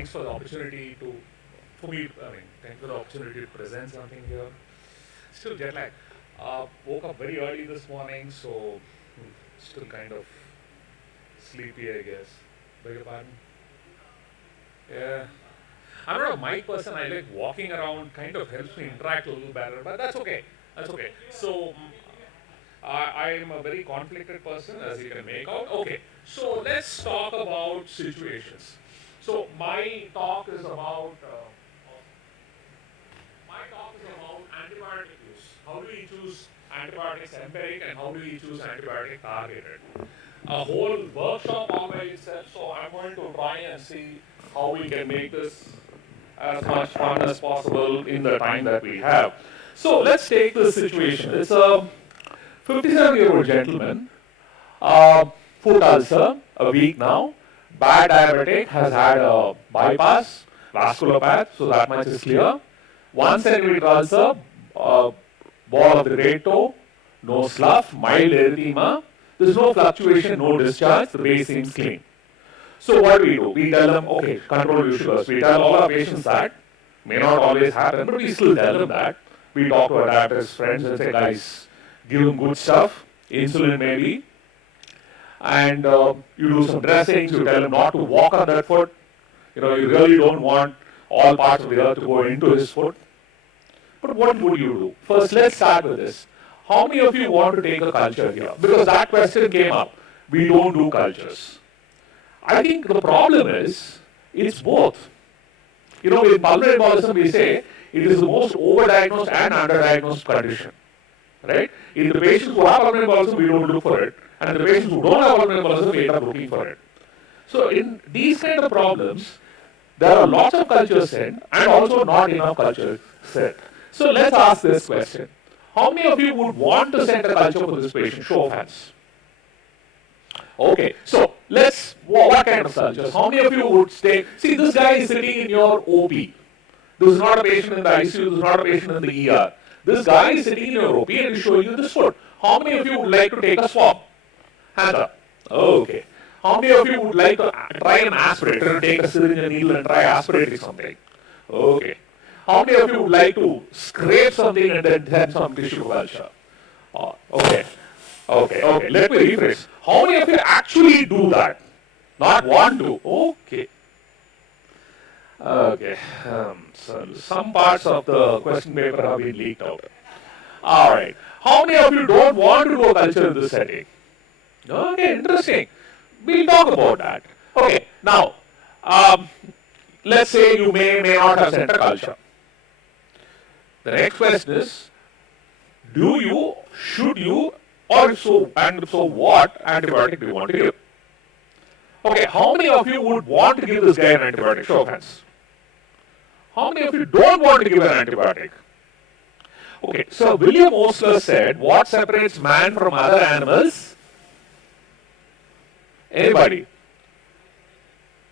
thanks for the opportunity to, thanks for the opportunity to present something here. Still jet lag. Woke up very early this morning, so still kind of sleepy, I guess. Beg your pardon? Yeah. I'm not a mic person. I like walking around, kind of helps me interact a little better, but that's okay. That's okay. So, I am a very conflicted person, as you can make out. Okay, so let's talk about situations. So my talk is about antibiotic use. How do we choose antibiotics empiric and how do we choose antibiotic targeted? A whole workshop all by itself. So I'm going to try and see how we can make this as much fun as possible in the time that we have. So let's take this situation. It's a 57-year-old gentleman, foot ulcer, a week now, bad diabetic, has had a bypass, vascular path, so that much is clear. 1 centimeter ulcer, ball of the great toe, no slough, mild erythema, there's no fluctuation, no discharge, the base seems clean. So what do? We tell them, okay, control your sugars. We tell all our patients that, may not always happen, but we still tell them that. We talk to our diabetics friends and say, guys, give them good stuff, insulin maybe, and you do some dressings, you tell him not to walk on that foot. You really don't want all parts of the earth to go into his foot. But what would you do? First, let's start with this. How many of you want to take a culture here? Because that question came up. We don't do cultures. I think the problem is, it's both. In pulmonary embolism, we say it is the most overdiagnosed and underdiagnosed condition. Right? In the patients who have pulmonary embolism, we don't look for it. And the patients who don't have pulmonary embolism, we end up looking for it. So in these kind of problems, there are lots of cultures sent and also not enough cultures sent. So let's ask this question. How many of you would want to send a culture for this patient? Show of hands. Okay, so what kind of cultures? How many of you would stay? See, this guy is sitting in your OP. This is not a patient in the ICU, this is not a patient in the ER. This guy is sitting in your OP and is showing you this foot. How many of you would like to take a swab? Hands up. Okay. How many of you would like to try an aspirator, take a syringe and needle and try aspirating something? Okay. How many of you would like to scrape something and then send some tissue culture? Okay. Let me rephrase. How many of you actually do that? Not want to. Okay. So some parts of the question paper have been leaked out. All right. How many of you don't want to do a culture in this setting? Okay, interesting. We'll talk about that. Okay, now, let's say you may not have sent a culture. The next question is, do you, should you, or so, and so what antibiotic do you want to give? Okay, how many of you would want to give this guy an antibiotic? Show of hands. How many of you don't want to give an antibiotic? Okay, so William Osler said, what separates man from other animals? Anybody?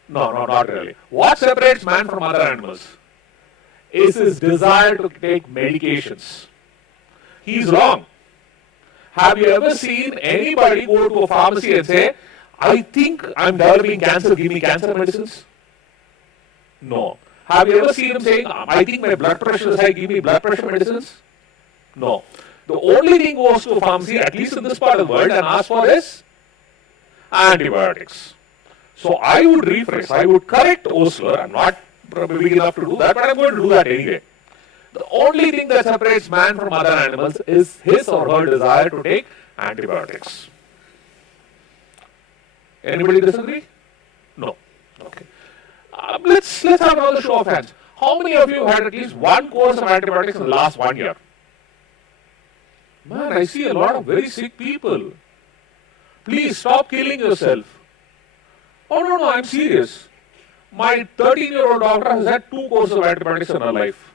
No, not really. What separates man from other animals? Is his desire to take medications. He's wrong. Have you ever seen anybody go to a pharmacy and say, I think I'm developing cancer, give me cancer medicines? No. Have you ever seen him saying, I think my blood pressure is high, give me blood pressure medicines? No. The only thing goes to a pharmacy, at least in this part of the world, and ask for is antibiotics. So I would rephrase, I would correct Osler. I'm not probably big enough to do that, but I'm going to do that anyway. The only thing that separates man from other animals is his or her desire to take antibiotics. Anybody disagree? No. Okay. Let's have another show of hands. How many of you had at least one course of antibiotics in the last 1 year? Man, I see a lot of very sick people. Please stop killing yourself. Oh no, I'm serious. My 13-year-old daughter has had 2 courses of antibiotics in her life.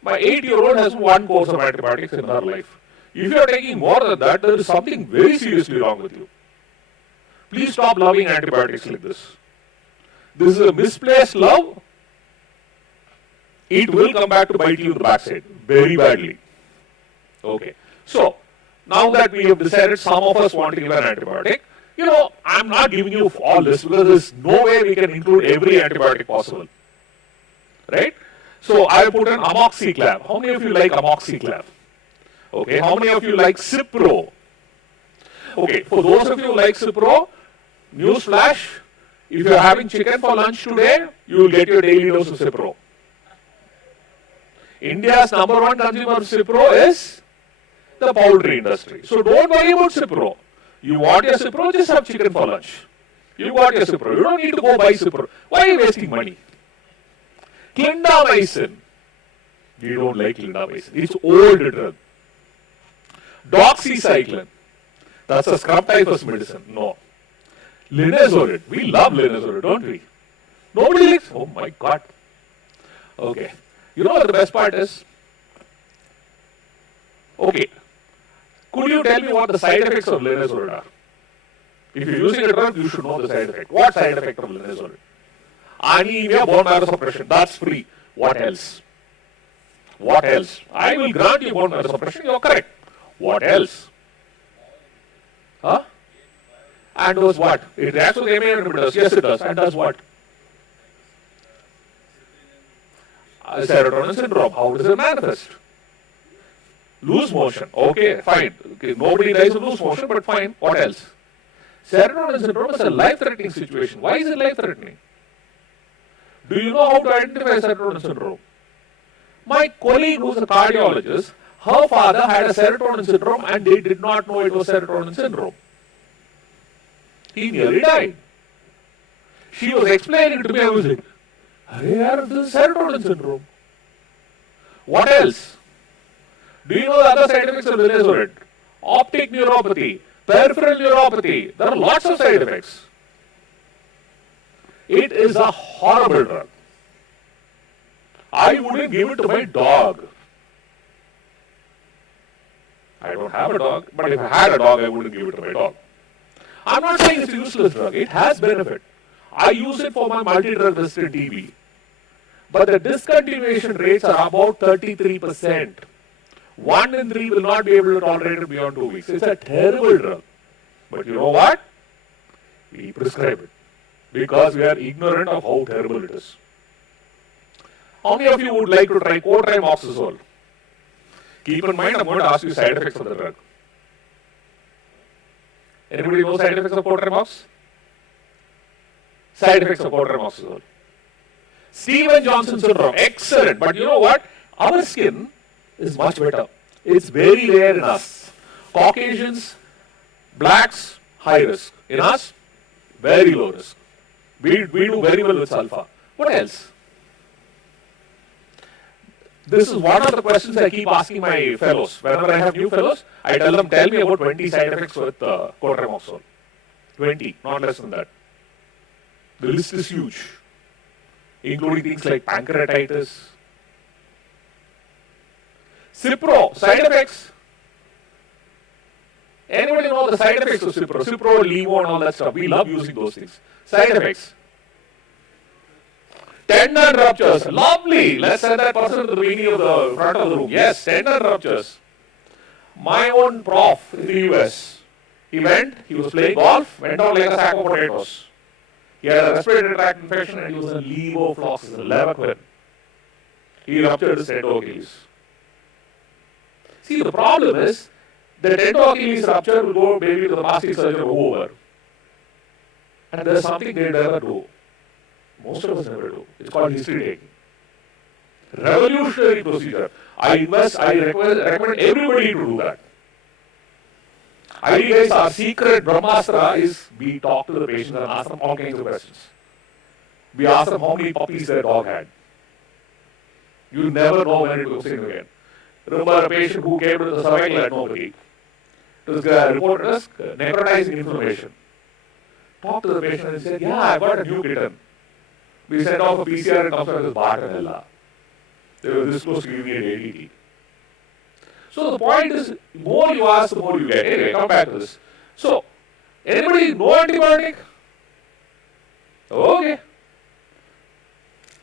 My 8-year-old has 1 course of antibiotics in her life. If you are taking more than that, there is something very seriously wrong with you. Please stop loving antibiotics like this. This is a misplaced love. It will come back to bite you in the backside very badly. Okay. So, now that we have decided some of us want to give an antibiotic, I'm not giving you all this because there's no way we can include every antibiotic possible. right? So I put an amoxiclav. How many of you like amoxiclav? Okay, how many of you like Cipro? Okay, for those of you who like Cipro, newsflash, if you are having chicken for lunch today, you will get your daily dose of Cipro. India's #1 consumer of Cipro is the poultry industry. So don't worry about Cipro. You want your Cipro, just have chicken for lunch. You got your Cipro. You don't need to go buy Cipro. Why are you wasting money? Clindamycin. We don't like clindamycin. It's old drug. Doxycycline. That's a scrub typhus medicine. No. Linezolid. We love linezolid, don't we? Nobody likes. Oh my God. Okay. You know what the best part is? Okay. Could you tell me what the side effects of linezolid are? If you're using a drug, you should know the side effect. What side effect of linezolid? Anemia, bone marrow suppression. That's free. What else? What else? I will grant you bone marrow suppression. You're correct. What else? Huh? And does what? It reacts with amino inhibitors. Yes, it does. And does what? Serotonin syndrome. How does it manifest? Loose motion. Okay, fine. Okay, nobody dies of loose motion, but fine. What else? Serotonin syndrome is a life-threatening situation. Why is it life-threatening? Do you know how to identify serotonin syndrome? My colleague who's a cardiologist, her father had a serotonin syndrome and they did not know it was serotonin syndrome. He nearly died. She was explaining to me, I was like, this is serotonin syndrome. What else? Do you know the other side effects of linezolid? Optic neuropathy, peripheral neuropathy. There are lots of side effects. It is a horrible drug. I wouldn't give it to my dog. I don't have a dog, but if I had a dog, I wouldn't give it to my dog. I'm not saying it's a useless drug. It has benefit. I use it for my multi-drug resistant TB. But the discontinuation rates are about 33%. 1 in 3 will not be able to tolerate it beyond 2 weeks. It's a terrible drug. But you know what? We prescribe it. Because we are ignorant of how terrible it is. How many of you would like to try cotrimoxazole? Keep in mind, I'm going to ask you side effects of the drug. Anybody know side effects of cotrimox? Side effects of cotrimoxazole. Stevens-Johnson syndrome, excellent. But you know what? Our skin is much better. It's very rare in us. Caucasians, blacks, high risk. In us, very low risk. We do very well with sulfur. What else? This is one of the questions I keep asking my fellows. Whenever I have new fellows, I tell them, tell me about 20 side effects with cotrimoxazole. 20, not less than that. The list is huge, including things like pancreatitis. Cipro, side effects. Anybody know the side effects of Cipro? Cipro, Levo and all that stuff. We love using those things. Side effects. Tendon ruptures. Lovely. Let's send that person to the beginning of the front of the room. Yes, tendon ruptures. My own prof in the US, he was playing golf, went down like a sack of potatoes. He had a respiratory tract infection and he was in levofloxacin, Levaquin. He ruptured his tendon Achilles. See, the problem is, the tendon Achilles rupture will go maybe to the plastic surgeon over. And there's something they never do. Most of us never do. It's called history taking. Revolutionary procedure. I recommend everybody to do that. Guys, our secret Brahmastra is we talk to the patient and ask them all kinds of questions. We ask them how many puppies their dog had. You never know when it goes in again. Remember a patient who came to the cervical adenopathy. It was reported as necrotizing inflammation. Talked to the patient and he said, yeah, I've got a new kitten. We sent off a PCR and comes out as Bartonella. They were this close to giving me an ADT. So the point is, the more you ask, the more you get. Anyway, come back to this. So, anybody know antibiotic? Okay.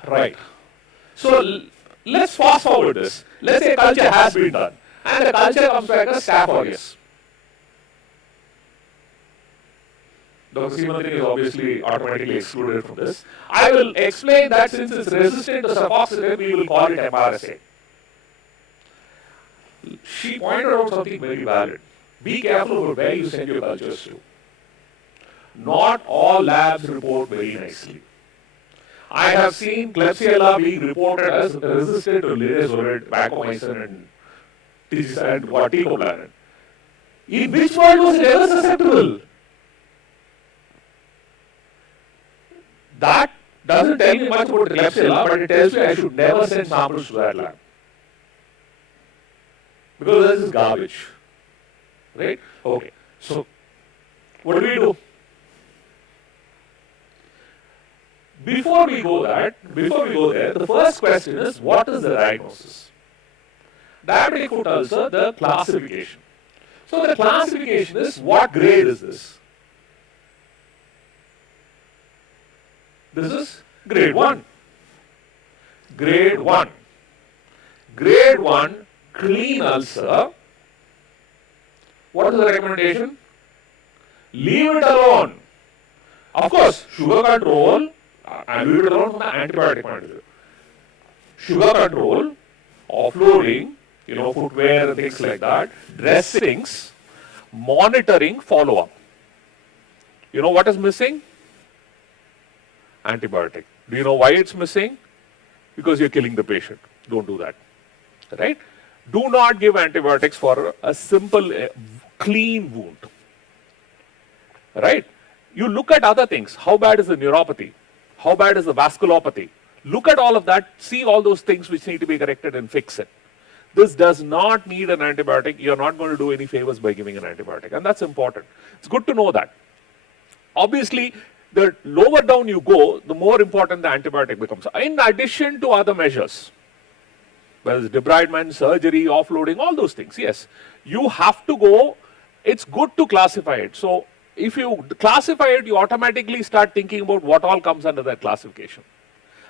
Right. So, let's fast forward this. Let's say culture has been done. And the culture comes back as Staph aureus. Dr. Swaminathan is obviously automatically excluded from this. I will explain that since it's resistant to cefoxitin, we will call it MRSA. She pointed out something very valid. Be careful about where you send your cultures to. Not all labs report very nicely. I have seen Klebsiella being reported as resistant to linezolid, vancomycin, and teicoplanin. In which world was it ever susceptible? That doesn't tell me much about Klebsiella, but it tells me I should never send samples to that lab. Because this is garbage. Right? Okay. So, what do? Before we go there, the first question is, what is the diagnosis? Diabetic foot ulcer, the classification. So the classification is, what grade is this? This is grade 1. Grade 1. Grade 1, clean ulcer. What is the recommendation? Leave it alone. Of course, sugar control, and leave it alone from the antibiotic point of view. Sugar control, offloading, footwear and things like that, dressings, monitoring, follow-up. You know what is missing? Antibiotic. Do you know why it's missing? Because you're killing the patient. Don't do that. Right? Do not give antibiotics for a simple, clean wound. Right? You look at other things. How bad is the neuropathy? How bad is the vasculopathy? Look at all of that. See all those things which need to be corrected and fix it. This does not need an antibiotic. You're not going to do any favors by giving an antibiotic. And that's important. It's good to know that. Obviously, the lower down you go, the more important the antibiotic becomes. In addition to other measures, whether it's debridement, surgery, offloading, all those things, yes. You have to go. It's good to classify it. So, if you classify it, you automatically start thinking about what all comes under that classification.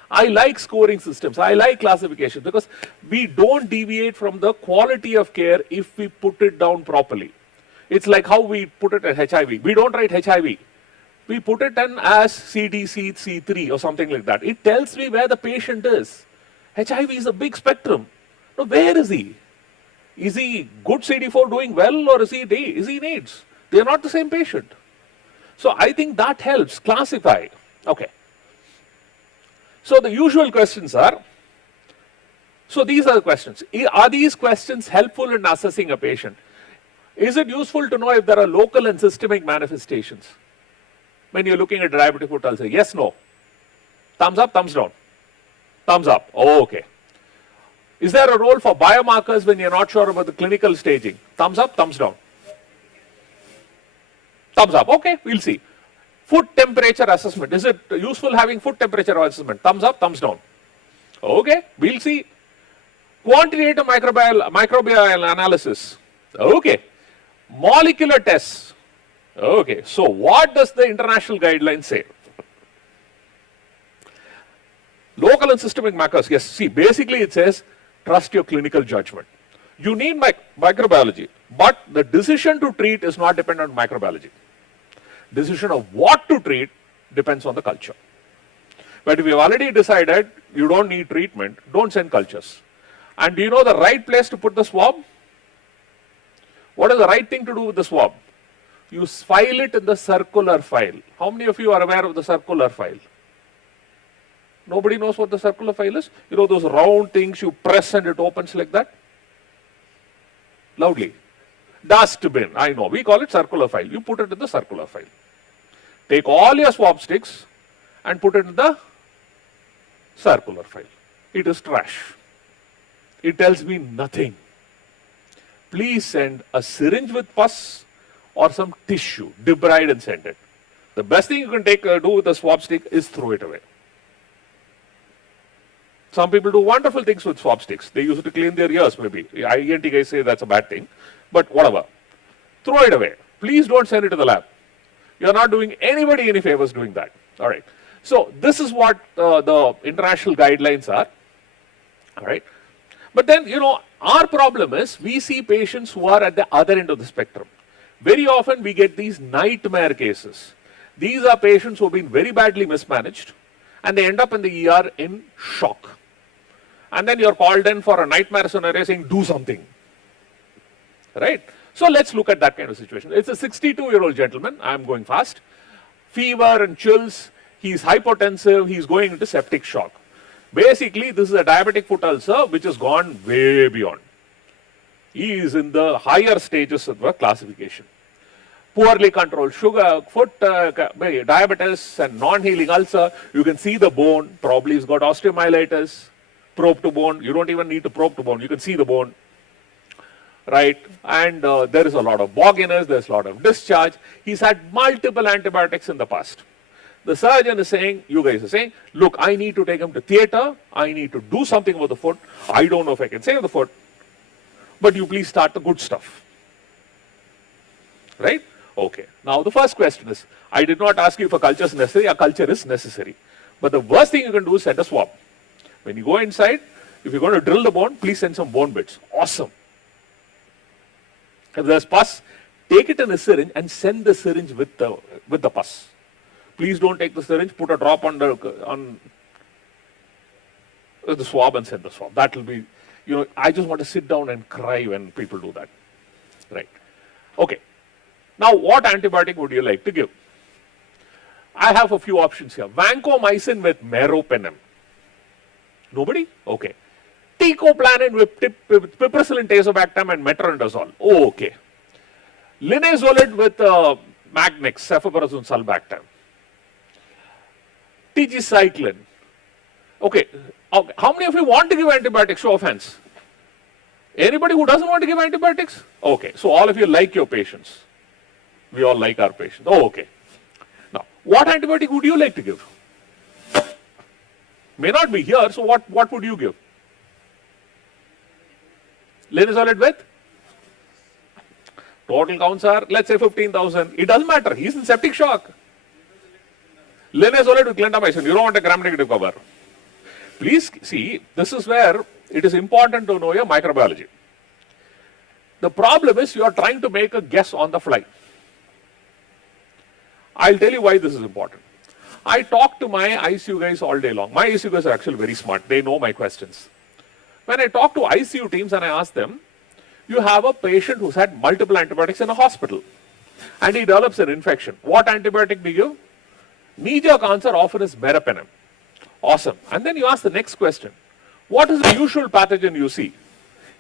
I like scoring systems. I like classification because we don't deviate from the quality of care if we put it down properly. It's like how we put it at HIV. We don't write HIV. We put it in as CDC, C3 or something like that. It tells me where the patient is. HIV is a big spectrum. Now, where is he? Is he good CD4 doing well, or is he AIDS? They are not the same patient. So I think that helps classify. Okay. So the usual questions are, so these are the questions. Are these questions helpful in assessing a patient? Is it useful to know if there are local and systemic manifestations when you're looking at diabetic foot ulcer? Yes, no. Thumbs up, thumbs down. Thumbs up. Oh, okay. Is there a role for biomarkers when you're not sure about the clinical staging? Thumbs up, thumbs down. Thumbs up. Okay, we'll see. Foot temperature assessment. Is it useful having foot temperature assessment? Thumbs up, thumbs down. Okay, we'll see. Quantitative microbial analysis. Okay. Molecular tests. Okay. So what does the international guidelines say? Local and systemic markers. Yes. See, basically it says trust your clinical judgment. You need microbiology, but the decision to treat is not dependent on microbiology. Decision of what to treat depends on the culture. But if you've already decided you don't need treatment, don't send cultures. And do you know the right place to put the swab? What is the right thing to do with the swab? You file it in the circular file. How many of you are aware of the circular file? Nobody knows what the circular file is? You know those round things you press and it opens like that? Loudly. Dustbin, I know. We call it circular file. You put it in the circular file. Take all your swab sticks and put it in the circular file. It is trash. It tells me nothing. Please send a syringe with pus or some tissue, debride and send it. The best thing you can do with a swab stick is throw it away. Some people do wonderful things with swab sticks. They use it to clean their ears, maybe. ENT guys say that's a bad thing. But whatever. Throw it away. Please don't send it to the lab. You're not doing anybody any favors doing that. All right. So this is what the international guidelines are. All right. But then, our problem is we see patients who are at the other end of the spectrum. Very often we get these nightmare cases. These are patients who have been very badly mismanaged and they end up in the ER in shock. And then you're called in for a nightmare scenario saying, do something. Right? So let's look at that kind of situation. It's a 62-year-old gentleman. I'm going fast. Fever and chills. He's hypotensive. He's going into septic shock. Basically, this is a diabetic foot ulcer which has gone way beyond. He is in the higher stages of the classification. Poorly controlled sugar, foot diabetes and non-healing ulcer. You can see the bone. Probably he's got osteomyelitis. Probe to bone. You don't even need to probe to bone. You can see the bone. Right? And there is a lot of bogginess. There's a lot of discharge. He's had multiple antibiotics in the past. The surgeon is saying, you guys are saying, look, I need to take him to theater. I need to do something about the foot. I don't know if I can save the foot. But you please start the good stuff. Right? Okay. Now the first question is, I did not ask you if a culture is necessary. A culture is necessary. But the worst thing you can do is send a swab. When you go inside, if you're going to drill the bone, please send some bone bits. Awesome. If there's pus, take it in a syringe and send the syringe with the pus. Please don't take the syringe, put a drop on the swab and send the swab. That will be, I just want to sit down and cry when people do that. Right. Okay. Now, what antibiotic would you like to give? I have a few options here. Vancomycin with meropenem. Nobody? Okay. Teicoplanin with piperacillin tazobactam and metronidazole. Oh, okay. Linezolid with Magnix, cefoperazone sulbactam. Tigecycline. Okay. How many of you want to give antibiotics? Show of hands. Anybody who doesn't want to give antibiotics? Okay. So all of you like your patients. We all like our patients. Oh, okay. Now, what antibiotic would you like to give? May not be here, so what would you give? Linezolid with? Total counts are, let's say 15,000. It doesn't matter. He's in septic shock. Linezolid with clindamycin. You don't want a gram-negative cover. Please see, this is where it is important to know your microbiology. The problem is you are trying to make a guess on the fly. I'll tell you why this is important. I talk to my ICU guys all day long. My ICU guys are actually very smart. They know my questions. When I talk to ICU teams and I ask them, you have a patient who's had multiple antibiotics in a hospital and he develops an infection. What antibiotic do you give? Knee-jerk answer often is meropenem. Awesome. And then you ask the next question. What is the usual pathogen you see?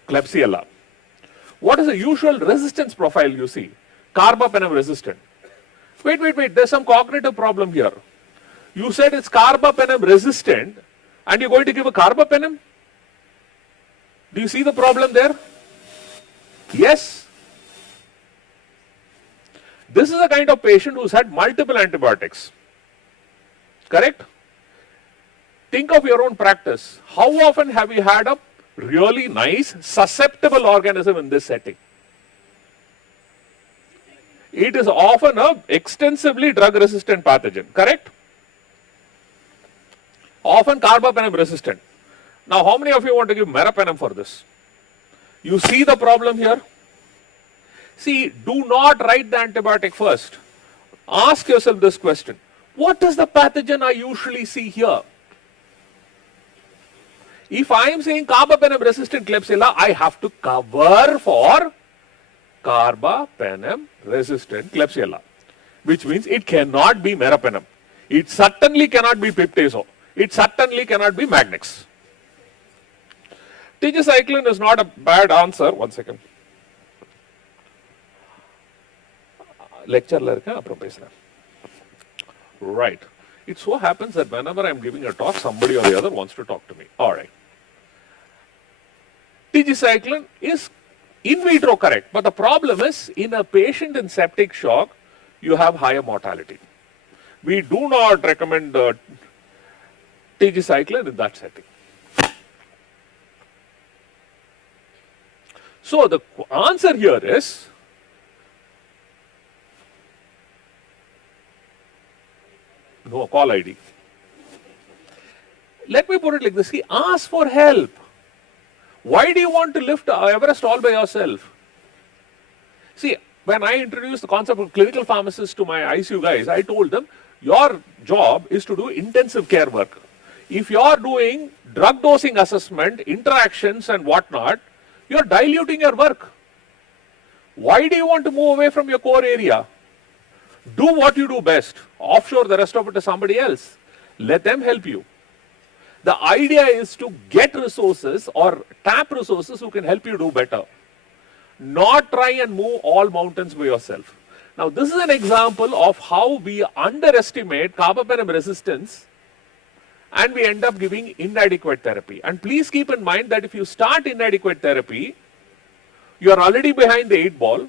Klebsiella. What is the usual resistance profile you see? Carbapenem resistant. Wait. There's some cognitive problem here. You said it's carbapenem resistant and you're going to give a carbapenem? Do you see the problem there? Yes. This is a kind of patient who's had multiple antibiotics. Correct? Think of your own practice. How often have you had a really nice, susceptible organism in this setting? It is often an extensively drug-resistant pathogen. Correct? Often carbapenem resistant. Now, how many of you want to give meropenem for this? You see the problem here? See, do not write the antibiotic first. Ask yourself this question. What is the pathogen I usually see here? If I am saying carbapenem resistant Klebsiella, I have to cover for carbapenem resistant Klebsiella, which means it cannot be meropenem. It certainly cannot be piptazo. It certainly cannot be Magnix. Tigecycline is not a bad answer. One second. Lecture right. It so happens that whenever I'm giving a talk, somebody or the other wants to talk to me. All right. Tigecycline is in vitro correct, but the problem is in a patient in septic shock, you have higher mortality. We do not recommend tigecycline in that setting. So the answer here is no call ID. Let me put it like this. Ask for help. Why do you want to lift Everest all by yourself? See, when I introduced the concept of clinical pharmacists to my ICU guys, I told them, your job is to do intensive care work. If you are doing drug dosing assessment, interactions and whatnot, you are diluting your work. Why do you want to move away from your core area? Do what you do best. Offshore the rest of it to somebody else. Let them help you. The idea is to get resources or tap resources who can help you do better. Not try and move all mountains by yourself. Now, this is an example of how we underestimate carbapenem resistance and we end up giving inadequate therapy. And please keep in mind that if you start inadequate therapy, you are already behind the 8 ball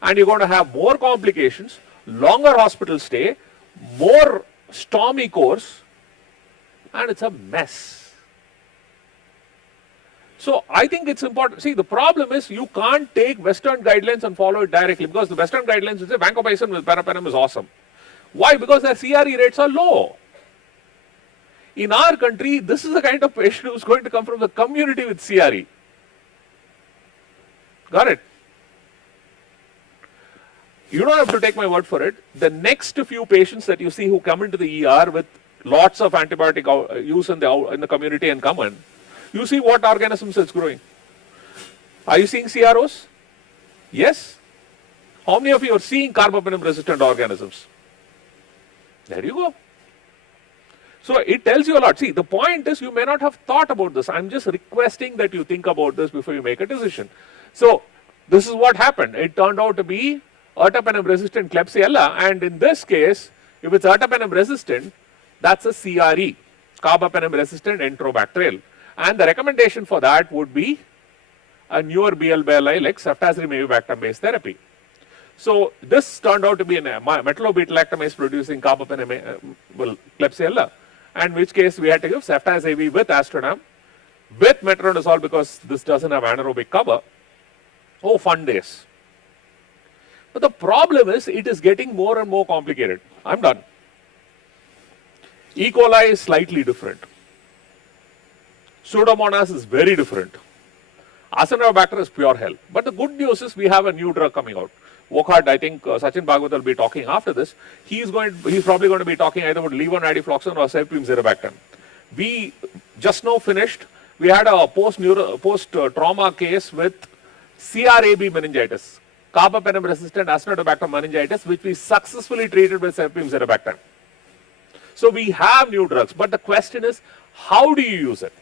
and you're going to have more complications, longer hospital stay, more stormy course, and it's a mess. So I think it's important. See, the problem is you can't take Western guidelines and follow it directly, because the Western guidelines will say vancomycin with parapenem is awesome. Why? Because their CRE rates are low. In our country, this is the kind of patient who's going to come from the community with CRE. Got it? You don't have to take my word for it. The next few patients that you see who come into the ER with lots of antibiotic use in the community and come in, you see what organisms it's growing. Are you seeing CROs? Yes. How many of you are seeing carbapenem resistant organisms? There you go. So it tells you a lot. See, the point is you may not have thought about this. I'm just requesting that you think about this before you make a decision. So this is what happened. It turned out to be ertapenem resistant Klebsiella, and in this case, if it's ertapenem resistant, that's a CRE, carbapenem resistant enterobacterial. And the recommendation for that would be a newer BL-BLI like ceftazidime-avibactam based therapy. So this turned out to be a metallo-beta-lactamase producing carbapenem Klebsiella, and in which case we had to give ceftaz-AV with astronam with metronidazole because this doesn't have anaerobic cover. Oh, fun days. But the problem is it is getting more and more complicated. I'm done. E. coli is slightly different. Pseudomonas is very different. Acinetobacter is pure hell. But the good news is we have a new drug coming out. Wokhart, I think Sachin Bhagwat will be talking after this. He's probably going to be talking either about levonorepinephrine or ceftriaxone. We just now finished. We had a post-trauma case with CRAB meningitis, carbapenem resistant Acinetobacter meningitis, which we successfully treated with ceftriaxone. So we have new drugs, but the question is, how do you use it?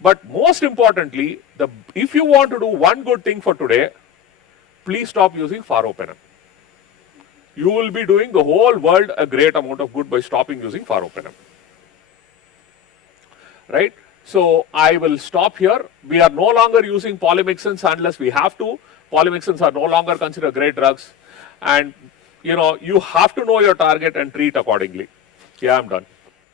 But most importantly, if you want to do one good thing for today, please stop using pharopenem. You will be doing the whole world a great amount of good by stopping using pharopenem. Right? So I will stop here. We are no longer using polymyxins unless we have to. Polymyxins are no longer considered great drugs. And you have to know your target and treat accordingly. Yeah, I'm done.